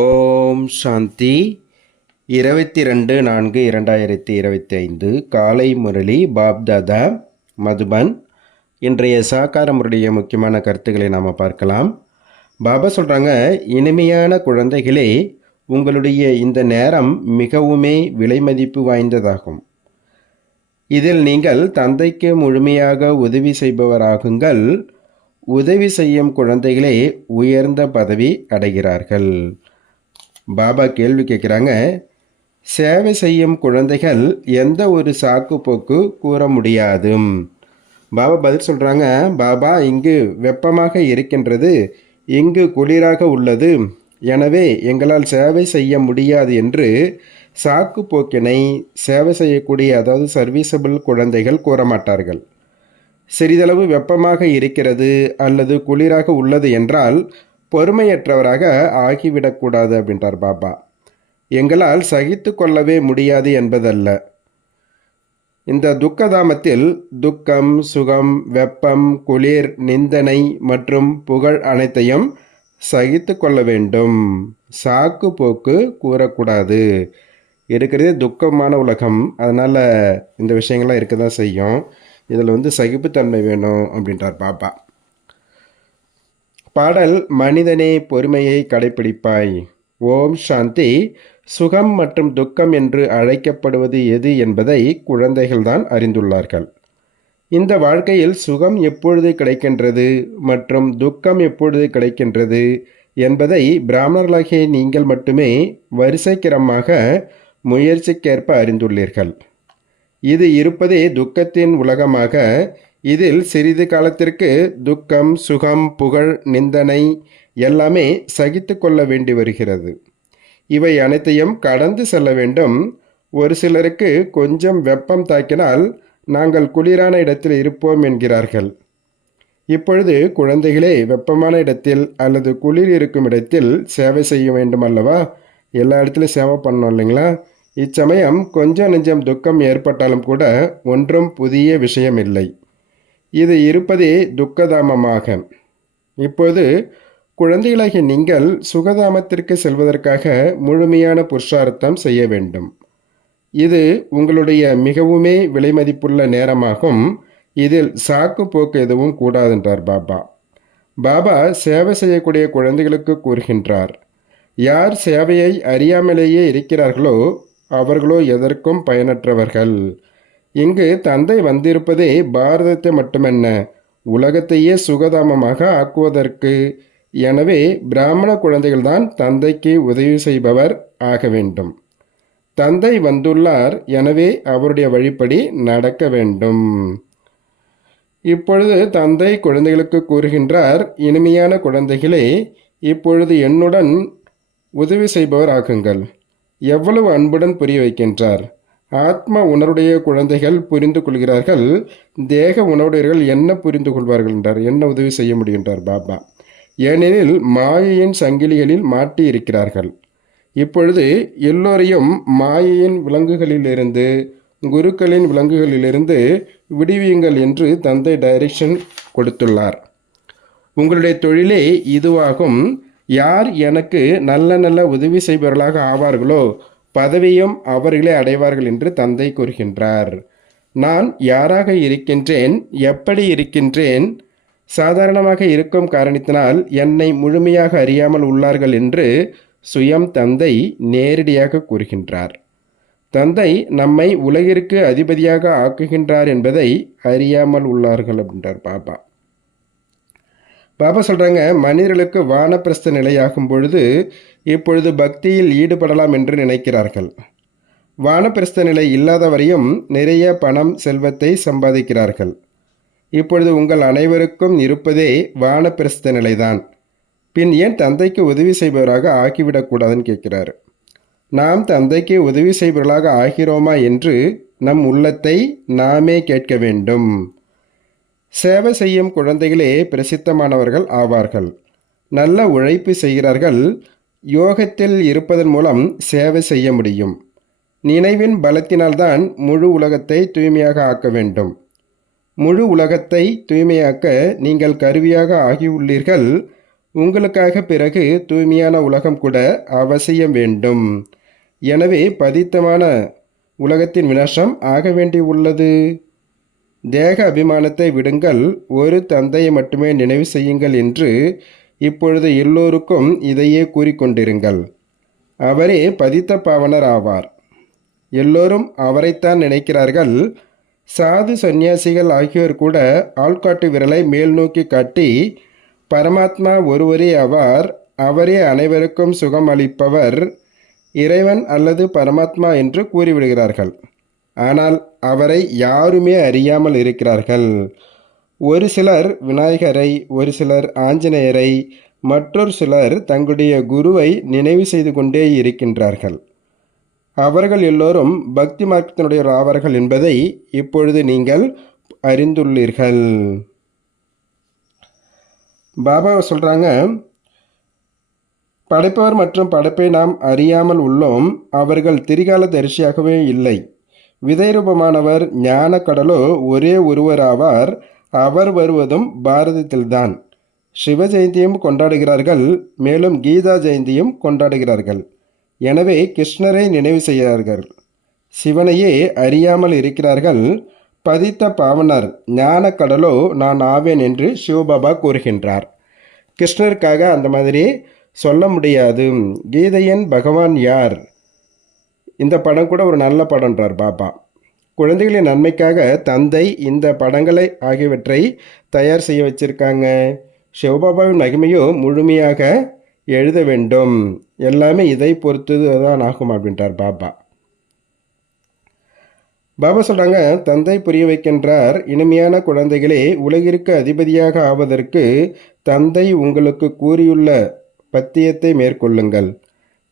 ஓம் சாந்தி 22/4/2025 காலை முரளி பாப்தாதா மதுபன். இன்றைய சாக்கார முரளிய முக்கியமான கருத்துக்களை நாம் பார்க்கலாம். பாபா சொல்கிறாங்க, இனிமையான குழந்தைகளே, உங்களுடைய இந்த நேரம் மிகவுமே விலைமதிப்பு வாய்ந்ததாகும். இதில் நீங்கள் தந்தைக்கு முழுமையாக உதவி செய்பவராகுங்கள். உதவி செய்யும் குழந்தைகளே உயர்ந்த பதவி அடைகிறார்கள். பாபா கேள்வி கேட்குறாங்க, சேவை செய்யும் குழந்தைகள் எந்த ஒரு சாக்கு போக்கு கூற முடியாது. பாபா பதில் சொல்கிறாங்க, பாபா இங்கு வெப்பமாக இருக்கின்றது, இங்கு குளிராக உள்ளது, எனவே எங்களால் சேவை செய்ய முடியாது என்று சாக்கு போக்கினை சேவை செய்யக்கூடிய, அதாவது சர்வீசபிள் குழந்தைகள் கூற மாட்டார்கள். சிறிதளவு வெப்பமாக இருக்கிறது அல்லது குளிராக உள்ளது என்றால் பொறுமையற்றவராக ஆகிவிடக்கூடாது அப்படின்றார் பாபா. எங்களால் சகித்து கொள்ளவே முடியாது என்பதல்ல. இந்த துக்கதாமத்தில் துக்கம், சுகம், வெப்பம், குளிர், நிந்தனை மற்றும் புகழ் அனைத்தையும் சகித்து கொள்ள வேண்டும். சாக்கு போக்கு கூறக்கூடாது. இருக்கிறதே துக்கமான உலகம், அதனால் இந்த விஷயங்கள்லாம் இருக்க தான் செய்யும். இதில் சகிப்புத்தன்மை வேணும் அப்படின்றார் பாபா. பாடல், மனிதனே பொறுமையை கடைப்பிடிப்பாய். ஓம் சாந்தி. சுகம் மற்றும் துக்கம் என்று அழைக்கப்படுவது எது என்பதை குழந்தைகள்தான் அறிந்துள்ளார்கள். இந்த வாழ்க்கையில் சுகம் எப்பொழுது கிடைக்கின்றது மற்றும் துக்கம் எப்பொழுது கிடைக்கின்றது என்பதை பிராமணர்களாகிய நீங்கள் மட்டுமே வரிசைக்கிரமாக முயற்சிக்கேற்ப அறிந்துள்ளீர்கள். இது இருப்பதே துக்கத்தின் உலகமாக. இதில் சிறிது காலத்திற்கு துக்கம், சுகம், புகழ், நிந்தனை எல்லாமே சகித்து கொள்ள வேண்டி வருகிறது. இவை அனைத்தையும் கடந்து செல்ல வேண்டும். ஒரு சிலருக்கு கொஞ்சம் வெப்பம் தாக்கினால் நாங்கள் குளிரான இடத்தில் இருப்போம் என்கிறார்கள். இப்பொழுது குழந்தைகளே வெப்பமான இடத்தில் அல்லது குளிர் இருக்கும் இடத்தில் சேவை செய்ய வேண்டும் அல்லவா? எல்லா இடத்துலையும் சேவை பண்ணணும் இல்லைங்களா? இச்சமயம் கொஞ்சம் நெஞ்சம் துக்கம் ஏற்பட்டாலும் கூட ஒன்றும் புதிய விஷயம் இல்லை. இது இருப்பதே துக்கதாமமாக. இப்போது குழந்தைகளாகிய நீங்கள் சுகதாமத்திற்கு செல்வதற்காக முழுமையான புருஷார்த்தம் செய்ய வேண்டும். இது உங்களுடைய மிகவுமே விலைமதிப்புள்ள நேரமாகும். இதில் சாக்கு போக்கு எதுவும் கூடாதென்றார் பாபா. பாபா சேவை செய்யக்கூடிய குழந்தைகளுக்கு கூறுகின்றார், யார் சேவையை அறியாமலேயே இருக்கிறார்களோ அவர்களோ எதற்கும் பயனற்றவர்கள். இங்கு தந்தை வந்திருப்பதே பாரதத்தை மட்டுமல்ல, உலகத்தையே சுகதாமமாக ஆக்குவதற்கு. எனவே பிராமண குழந்தைகள்தான் தந்தைக்கு உதவி செய்பவர் ஆக வேண்டும். தந்தை வந்துள்ளார், எனவே அவருடைய வழிப்படி நடக்க வேண்டும். இப்பொழுது தந்தை குழந்தைகளுக்கு கூறுகின்றார், இனிமையான குழந்தைகளே, இப்பொழுது என்னுடன் உதவி செய்பவர் ஆகுங்கள். எவ்வளவு அன்புடன் புரிய வைக்கின்றார். ஆத்ம உணர்வுடைய குழந்தைகள் புரிந்து கொள்கிறார்கள், தேக உணர்வுடையவர்கள் என்ன புரிந்து கொள்வார்கள் என்றார், என்ன உதவி செய்ய முடிகின்றார் பாபா. ஏனெனில் மாயையின் சங்கிலிகளில் மாட்டி இருக்கிறார்கள். இப்பொழுது எல்லோரையும் மாயையின் விலங்குகளிலிருந்து, குருக்களின் விலங்குகளிலிருந்து விடுவியுங்கள் என்று தந்தை டைரக்ஷன் கொடுத்துள்ளார். உங்களுடைய தொழிலே இதுவாகும். யார் எனக்கு நல்ல நல்ல உதவி செய்பவர்களாக ஆவார்களோ பதவியும் அவர்களே அடைவார்கள் என்று தந்தை கூறுகின்றார். நான் யாராக இருக்கின்றேன், எப்படி இருக்கின்றேன், சாதாரணமாக இருக்கும் காரணத்தினால் என்னை முழுமையாக அறியாமல் உள்ளார்கள் என்று சுயம் தந்தை நேரடியாக கூறுகின்றார். தந்தை நம்மை உலகிற்கு அதிபதியாக ஆக்குகின்றார் என்பதை அறியாமல் உள்ளார்கள் அப்படின்றார் பாபா. பாபா சொல்கிறாங்க, மனிதர்களுக்கு வானப்பிரஸ்த நிலையாகும் பொழுது இப்பொழுது பக்தியில் ஈடுபடலாம் என்று நினைக்கிறார்கள். வானப்பிரஸ்த நிலை இல்லாதவரையும் நிறைய பணம், செல்வத்தை சம்பாதிக்கிறார்கள். இப்பொழுது உங்கள் அனைவருக்கும் இருப்பதே வானப்பிரஸ்த நிலைதான். பின் ஏன் தந்தைக்கு உதவி செய்பவராக ஆக்கிவிடக்கூடாதுன்னு கேட்கிறார். நாம் தந்தைக்கு உதவி செய்பவர்களாக ஆகிறோமா என்று நம் உள்ளத்தை நாமே கேட்க வேண்டும். சேவை செய்யும் குழந்தைகளே பிரசித்தமானவர்கள் ஆவார்கள். நல்ல உழைப்பு செய்கிறார்கள். யோகத்தில் இருப்பதன் மூலம் சேவை செய்ய முடியும். நினைவின் பலத்தினால்தான் முழு உலகத்தை தூய்மையாக ஆக்க வேண்டும். முழு உலகத்தை தூய்மையாக்க நீங்கள் கருவியாக ஆகியுள்ளீர்கள். உங்களுக்காக பிறகு தூய்மையான உலகம் கூட அவசியம் வேண்டும். எனவே பதித்தமான உலகத்தின் விநாசம் ஆக வேண்டி உள்ளது. தேக அபிமானத்தை விடுங்கள், ஒரு தந்தையை மட்டுமே நினைவு செய்யுங்கள் என்று இப்பொழுது எல்லோருக்கும் இதையே கூறிக்கொண்டிருங்கள். அவரே பதித்த பாவனர் ஆவார். எல்லோரும் அவரைத்தான் நினைக்கிறார்கள். சாது சந்நியாசிகள் ஆகியோர் கூட ஆள்காட்டு விரலை மேல் நோக்கி காட்டி பரமாத்மா ஒருவரே ஆவார், அவரே அனைவருக்கும் சுகம் அளிப்பவர், இறைவன் அல்லது பரமாத்மா என்று கூறிவிடுகிறார்கள். ஆனால் அவரை யாருமே அறியாமல் இருக்கிறார்கள். ஒரு சிலர் விநாயகரை, ஒரு சிலர் ஆஞ்சநேயரை, மற்றொரு சிலர் தங்களுடைய குருவை நினைவு செய்து கொண்டே இருக்கின்றார்கள். அவர்கள் எல்லோரும் பக்தி மார்க்கத்தினுடைய ஆவார்கள் என்பதை இப்பொழுது நீங்கள் அறிந்துள்ளீர்கள். பாபா சொல்கிறாங்க, படைப்பவர் மற்றும் படைப்பை நாம் அறியாமல் உள்ளோம். அவர்கள் திரிகால தரிசியாகவே இல்லை. விதைரூபமானவர் ஞான கடலோ ஒரே ஒருவராவார். அவர் வருவதும் பாரதத்தில்தான். சிவ ஜெயந்தியும் கொண்டாடுகிறார்கள், மேலும் கீதா ஜெயந்தியும் கொண்டாடுகிறார்கள். எனவே கிருஷ்ணரை நினைவு செய்கிறார்கள். சிவனையே அறியாமல் இருக்கிறார்கள். பதித்த பாவனர் ஞான கடலோ நான் ஆவேன் என்று சிவபாபா கூறுகின்றார். கிருஷ்ணருக்காக அந்த மாதிரி சொல்ல முடியாது. கீதையின் பகவான் யார்? இந்த படம் கூட ஒரு நல்ல படம்ன்றார் பாபா. குழந்தைகளின் நன்மைக்காக தந்தை இந்த படங்களை ஆகியவற்றை தயார் செய்ய வச்சிருக்காங்க. சிவபாபாவின் மகிமையோ முழுமையாக எழுத வேண்டும். எல்லாமே இதை பொறுத்தது தான் ஆகும் அப்படின்றார் பாபா. பாபா சொல்கிறாங்க, தந்தை புரிய வைக்கின்றார், இனிமையான குழந்தைகளே, உலகிற்கு அதிபதியாக ஆவதற்கு தந்தை உங்களுக்கு கூறியுள்ள பத்தியத்தை மேற்கொள்ளுங்கள்.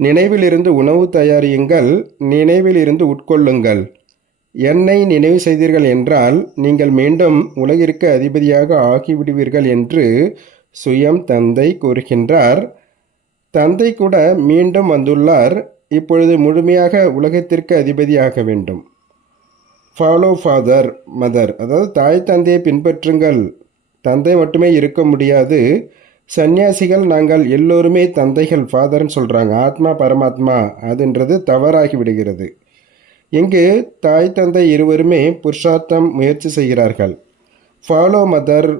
நினைவிலிருந்து உணவு தயாரியுங்கள், நினைவிலிருந்து உட்கொள்ளுங்கள். என்னை நினைவு செய்தீர்கள் என்றால் நீங்கள் மீண்டும் உலகிற்கு அதிபதியாக ஆகிவிடுவீர்கள் என்று சுயம் தந்தை கூறுகின்றார். தந்தை கூட மீண்டும் வந்துள்ளார். இப்பொழுது முழுமையாக உலகத்திற்கு அதிபதியாக வேண்டும். ஃபாலோ ஃபாதர் மதர், அதாவது தாய் தந்தையை பின்பற்றுங்கள். தந்தை மட்டுமே இருக்க முடியாது. சந்நியாசிகள் நாங்கள் எல்லோருமே தந்தைகள், ஃபாதர்ன்னு சொல்கிறாங்க. ஆத்மா பரமாத்மா அதுன்றது தவறாகி விடுகிறது. இங்கு தாய் தந்தை இருவருமே புருஷார்த்தம் முயற்சி செய்கிறார்கள். ஃபாலோ மதர்,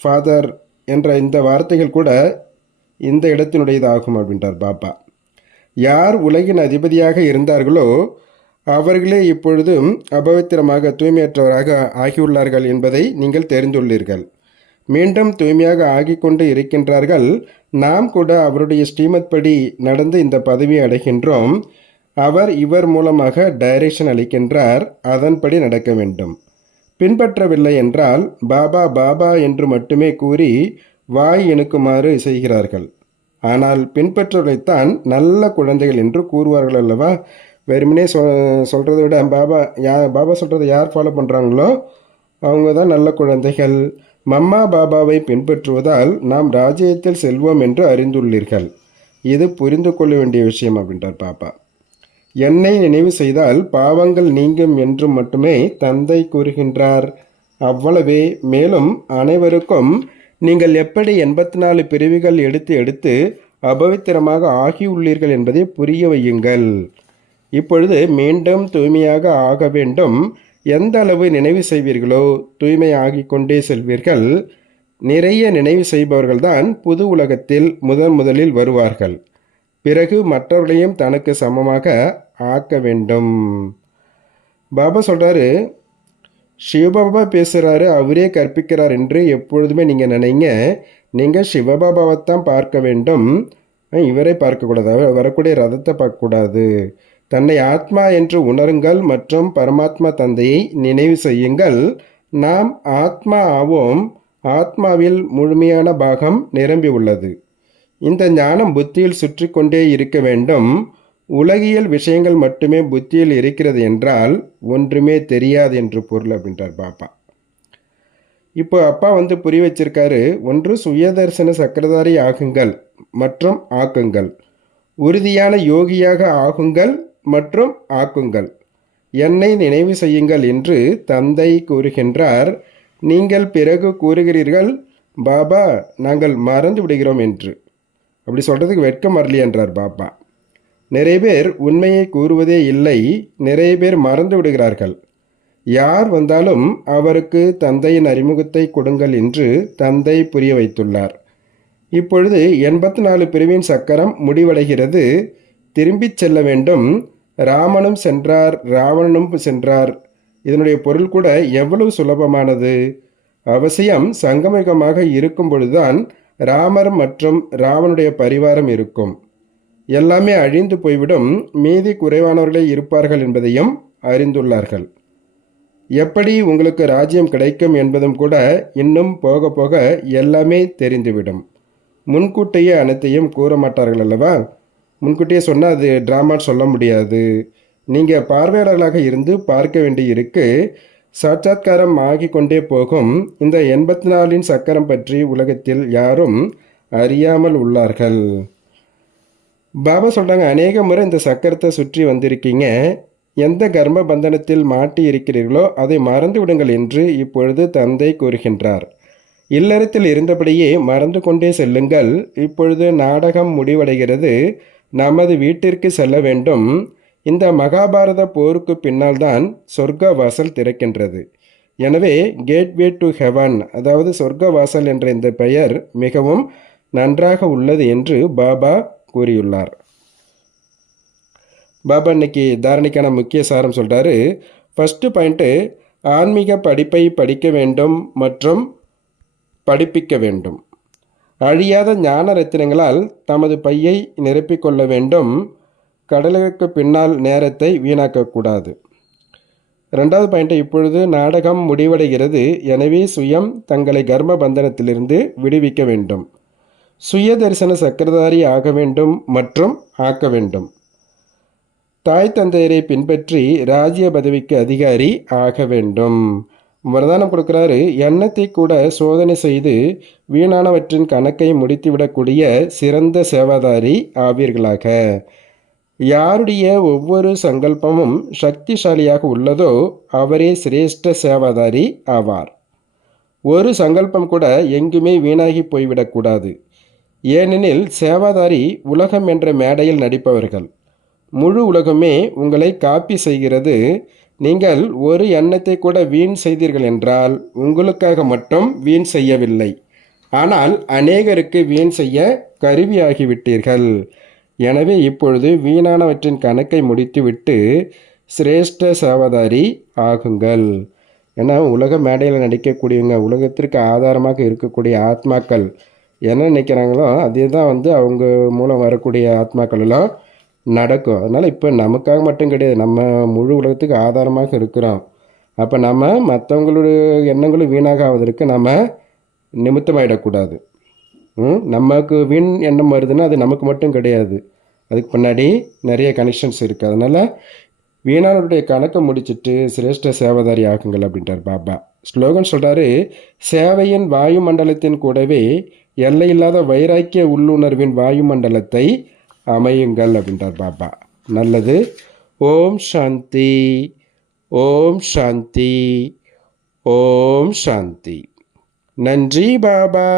ஃபாதர் என்ற இந்த வார்த்தைகள் கூட இந்த இடத்தினுடையதாகும் அப்படின்றார் பாபா. யார் உலகின் அதிபதியாக இருந்தார்களோ அவர்களே இப்பொழுதும் அபவித்திரமாக தூய்மையற்றவராக ஆகியுள்ளார்கள் என்பதை நீங்கள் தெரிந்துள்ளீர்கள். மீண்டும் தூய்மையாக ஆகிக்கொண்டு இருக்கின்றார்கள். நாம் கூட அவருடைய ஸ்ரீமத் படி நடந்து இந்த பதவியை அடைகின்றோம். அவர் இவர் மூலமாக டைரக்ஷன் அளிக்கின்றார். அதன்படி நடக்க வேண்டும். பின்பற்றவில்லை என்றால் பாபா பாபா என்று மட்டுமே கூறி வாய் இணுக்குமாறு செய்கிறார்கள். ஆனால் பின்பற்றுவதைத்தான் நல்ல குழந்தைகள் என்று கூறுவார்கள் அல்லவா? வெறுமனே சொல்கிறத விட பாபா சொல்கிறத யார் ஃபாலோ பண்ணுறாங்களோ அவங்க தான் நல்ல குழந்தைகள். மம்மா பாபாவை பின்பற்றுவதால் நாம் ராஜ்யத்தில் செல்வோம் என்று அறிந்துள்ளீர்கள். இது புரிந்து கொள்ள வேண்டிய விஷயம் அப்படின்றார் பாபா. என்னை நினைவு செய்தால் பாவங்கள் நீங்கும் என்று மட்டுமே தந்தை கூறுகின்றார். அவ்வளவே. மேலும் அனைவருக்கும் நீங்கள் எப்படி 84 பிரிவுகள் எடுத்து எடுத்து அபவித்திரமாக ஆகியுள்ளீர்கள் என்பதை புரிய வையுங்கள். இப்பொழுது மீண்டும் தூய்மையாக ஆக வேண்டும். எந்த அளவு நினைவு செய்வீர்களோ தூய்மை ஆகிக்கொண்டே செல்வீர்கள். நிறைய நினைவு செய்பவர்கள்தான் புது உலகத்தில் முதலில் வருவார்கள். பிறகு மற்றவர்களையும் தனக்கு சமமாக ஆக்க வேண்டும். பாபா சொல்கிறாரு, சிவபாபா பேசுகிறாரு, அவரே கற்பிக்கிறார் என்று எப்பொழுதுமே நீங்கள் நினைங்க. நீங்கள் சிவபாபாவைத்தான் பார்க்க வேண்டும், இவரை பார்க்கக்கூடாது. அவர் வரக்கூடிய ரதத்தை பார்க்கக்கூடாது. தன்னை ஆத்மா என்று உணருங்கள் மற்றும் பரமாத்மா தந்தையை நினைவு செய்யுங்கள். நாம் ஆத்மா ஆவோம். ஆத்மாவில் முழுமையான பாகம் நிரம்பி உள்ளது. இந்த ஞானம் புத்தியில் சுற்றி கொண்டே இருக்க வேண்டும். உலகியல் விஷயங்கள் மட்டுமே புத்தியில் இருக்கிறது என்றால் ஒன்றுமே தெரியாது என்று பொருள் அப்படின்றார் பாப்பா. இப்போ அப்பா புரிய வச்சிருக்காரு, ஒன்று சுயதர்சன சக்கரதாரி ஆகுங்கள் மற்றும் ஆக்குங்கள், உறுதியான யோகியாக ஆகுங்கள் மற்றும் ஆக்குங்கள், என்னை நினைவு செய்யுங்கள் என்று தந்தை கூறுகின்றார். நீங்கள் பிறகு கூறுகிறீர்கள், பாபா நாங்கள் மறந்து விடுகிறோம் என்று. அப்படி சொல்கிறதுக்கு வெட்கம் வரலையே என்றார் பாபா. நிறைய பேர் உண்மையை கூறுவதே இல்லை, நிறைய பேர் மறந்து விடுகிறார்கள். யார் வந்தாலும் அவருக்கு தந்தையின் அறிமுகத்தை கொடுங்கள் என்று தந்தை புரிய வைத்துள்ளார். இப்பொழுது 84 பிரிவின் சக்கரம் முடிவடைகிறது. திரும்பிச் செல்ல வேண்டும். ராமனும் சென்றார், ராவணனும் சென்றார். இதனுடைய பொருள் கூட எவ்வளவு சுலபமானது. அவசியம் சங்கமிகமாக இருக்கும் பொழுதுதான் ராமர் மற்றும் ராவனுடைய பரிவாரம் இருக்கும். எல்லாமே அழிந்து போய்விடும், மீதி குறைவானவர்களே இருப்பார்கள் என்பதையும் அறிந்துள்ளார்கள். எப்படி உங்களுக்கு ராஜ்யம் கிடைக்கும் என்பதும் கூட இன்னும் போக போக எல்லாமே தெரிந்துவிடும். முன்கூட்டியே அனைத்தையும் கூற மாட்டார்கள் அல்லவா? முன்கூட்டியே சொன்னால் அது ட்ராமான்னு சொல்ல முடியாது. நீங்கள் பார்வையாளர்களாக இருந்து பார்க்க வேண்டி இருக்கு. சாட்சாத்காரம் ஆகி கொண்டே போகும். இந்த 84 சக்கரம் பற்றி உலகத்தில் யாரும் அறியாமல் உள்ளார்கள். பாபா சொல்கிறாங்க, அநேக முறை இந்த சக்கரத்தை சுற்றி வந்திருக்கீங்க. எந்த கர்ம பந்தனத்தில் மாட்டி இருக்கிறீர்களோ அதை மறந்து விடுங்கள் என்று இப்பொழுது தந்தை கூறுகின்றார். இல்லறத்தில் இருந்தபடியே மறந்து கொண்டே செல்லுங்கள். இப்பொழுது நாடகம் முடிவடைகிறது. நமது வீட்டிற்கு செல்ல வேண்டும். இந்த மகாபாரத போருக்கு பின்னால் தான் சொர்க்க வாசல் திறக்கின்றது. எனவே கேட்வே டு ஹெவன், அதாவது சொர்க்க வாசல் என்ற இந்த பெயர் மிகவும் நன்றாக உள்ளது என்று பாபா கூறியுள்ளார். பாபா இன்னைக்கு தாரணைக்கான முக்கிய சாரம் சொல்கிறாரு. ஃபஸ்ட்டு பாயிண்ட்டு, ஆன்மீக படிப்பை படிக்க வேண்டும் மற்றும் படிப்பிக்க வேண்டும். அழியாத ஞான ரத்தினங்களால் தமது பையை நிரப்பிக்கொள்ள வேண்டும். கடலுக்கு பின்னால் நேரத்தை வீணாக்கக்கூடாது. ரெண்டாவது பாயிண்ட்டு, இப்பொழுது நாடகம் முடிவடைகிறது. எனவே சுயம் தங்களை கர்ம பந்தனத்திலிருந்து விடுவிக்க வேண்டும். சுய தரிசன சக்கரதாரி ஆக வேண்டும் மற்றும் ஆக்க வேண்டும். தாய் தந்தையரை பின்பற்றி ராஜ்ய பதவிக்கு அதிகாரி ஆக வேண்டும். வரதானம் கொடுக்குறாரு. எண்ணத்தை கூட சோதனை செய்து வீணானவற்றின் கணக்கை முடித்துவிடக்கூடிய சிறந்த சேவாதாரி ஆவீர்களாக. யாருடைய ஒவ்வொரு சங்கல்பமும் சக்திசாலியாக உள்ளதோ அவரே சிரேஷ்ட சேவாதாரி ஆவார். ஒரு சங்கல்பம் கூட எங்குமே வீணாகி போய்விடக்கூடாது. ஏனெனில் சேவாதாரி உலகம் என்ற மேடையில் நடிப்பவர்கள். முழு உலகமே உங்களை காப்பி செய்கிறது. நீங்கள் ஒரு எண்ணத்தை கூட வீண் செய்தீர்கள் என்றால் உங்களுக்காக மட்டும் வீண் செய்யவில்லை, ஆனால் அநேகருக்கு வீண் செய்ய கருவியாகிவிட்டீர்கள். எனவே இப்பொழுது வீணானவற்றின் கணக்கை முடித்துவிட்டு சிரேஷ்ட சேவாதாரி ஆகுங்கள். ஏன்னா உலக மேடையில் நடிக்கக்கூடியவங்க, உலகத்திற்கு ஆதாரமாக இருக்கக்கூடிய ஆத்மாக்கள் என்ன நினைக்கிறாங்களோ அதே தான் அவங்க மூலம் வரக்கூடிய ஆத்மாக்கள் எல்லாம் நடக்கும். அதனால் இப்போ நமக்காக மட்டும் கிடையாது, நம்ம முழு உலகத்துக்கு ஆதாரமாக இருக்கிறோம். அப்போ நம்ம மற்றவங்களுடைய எண்ணங்களும் வீணாக ஆவதற்கு நம்ம நிமித்தமாகிடக்கூடாது. நமக்கு வீண் எண்ணம் வருதுன்னா அது நமக்கு மட்டும் கிடையாது, அதுக்கு பின்னாடி நிறைய கனெக்ஷன்ஸ் இருக்குது. அதனால் வீணானுடைய கணக்கை முடிச்சுட்டு சிரேஷ்ட சேவாதாரி ஆகுங்கள் அப்படின்றார் பாபா. ஸ்லோகன் சொல்கிறாரு, சேவையின் வாயுமண்டலத்தின் கூடவே எல்லையில்லாத வைராக்கிய உள்ளுணர்வின் வாயுமண்டலத்தை அமையுங்கள் அப்படின்றார் பாபா. நல்லது. ஓம் சாந்தி, ஓம் சாந்தி, ஓம் சாந்தி. நன்றி பாபா.